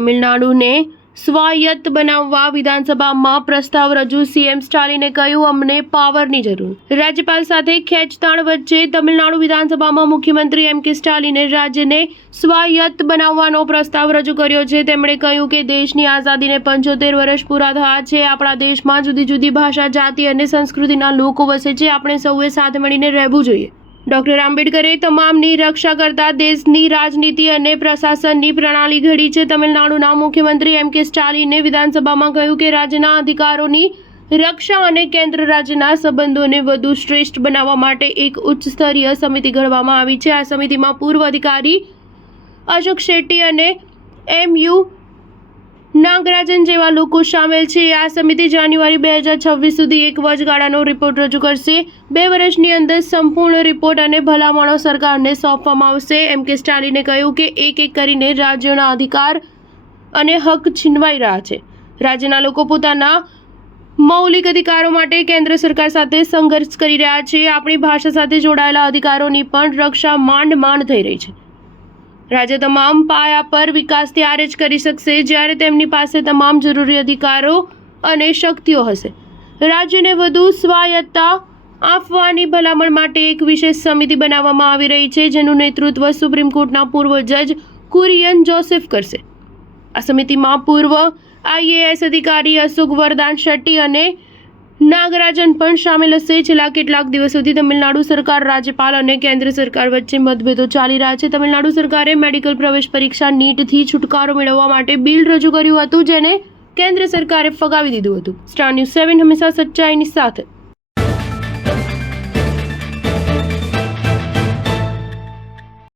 તમિલનાડુને સ્વાયત્ત બનાવવા વિધાનસભામાં પ્રસ્તાવ રજૂ. સીએમ સ્ટાલિને કહ્યું, અમને પાવરની જરૂર. રાજ્યપાલ સાથે ખેંચતાણ વચ્ચે તમિલનાડુ વિધાનસભામાં મુખ્યમંત્રી એમ.કે. સ્ટાલિને રાજ્યને સ્વાયત્ત બનાવવાનો પ્રસ્તાવ રજૂ કર્યો છે. તેમણે કહ્યું કે દેશની આઝાદીને 75 વર્ષ પૂરા થયા છે. આપણા દેશમાં જુદી જુદી ભાષા, જાતિ અને સંસ્કૃતિના લોકો વસે છે. આપણે સૌએ સાથે મળીને રહેવું જોઈએ. ડોક્ટર આંબેડકરે તમામની રક્ષા કરતા દેશની રાજનીતિ અને પ્રશાસનની પ્રણાલી ઘડી છે. તમિલનાડુના મુખ્યમંત્રી એમ.કે. સ્ટાલિને વિધાનસભામાં કહ્યું કે રાજ્યના અધિકારોની રક્ષા અને કેન્દ્ર રાજ્યના સંબંધોને વધુ શ્રેષ્ઠ બનાવવા માટે એક ઉચ્ચ સ્તરીય સમિતિ ઘડવામાં આવી છે. આ સમિતિમાં પૂર્વ અધિકારી અશોક શેટ્ટી અને એમ.યુ. નાગરાજન જેવા લોકો સામેલ છે. આ સમિતિ જાન્યુઆરી 2026 સુધી એક વચગાળાનો રિપોર્ટ રજૂ કરશે. 2 વર્ષની અંદર સંપૂર્ણ રિપોર્ટ અને ભલામણો સરકારને સોંપવામાં આવશે. એમ.કે. સ્ટાલિને કહ્યું કે એક કરીને રાજ્યોના અધિકાર અને હક છીનવાઈ રહ્યા છે. રાજ્યના લોકો પોતાના મૌલિક અધિકારો માટે કેન્દ્ર સરકાર સાથે સંઘર્ષ કરી રહ્યા છે. આપણી ભાષા સાથે જોડાયેલા અધિકારોની પણ રક્ષા માંડ થઈ રહી છે. રાજ્ય તમામ પાયા પર વિકાસ ત્યારે જ કરી શકશે જ્યારે તેમની પાસે તમામ જરૂરી અધિકારો અને શક્તિઓ હશે. રાજ્યને વધુ સ્વાયત્તતા આપવાની ભલામણ માટે એક વિશેષ સમિતિ બનાવવામાં આવી રહી છે, જેનું નેતૃત્વ સુપ્રીમ કોર્ટના પૂર્વ જજ કુરિયન જોસેફ કરશે. આ સમિતિમાં પૂર્વ IAS અધિકારી અશોક વરદાન શેટ્ટી અને નાગરાજન પણ સામેલ હશે. છેલ્લા કેટલાક દિવસોથી તમિલનાડુ સરકાર, રાજ્યપાલ અને કેન્દ્ર સરકાર વચ્ચે મતભેદો ચાલી રહ્યા છે. તમિલનાડુ સરકારે મેડિકલ પ્રવેશ પરીક્ષા નીટથી છુટકારો મેળવવા માટે બિલ રજૂ કર્યું હતું, જેને કેન્દ્ર સરકારે ફગાવી દીધું હતું. સ્ટાર ન્યૂઝ 7 હંમેશા સચ્ચાઈની સાથે.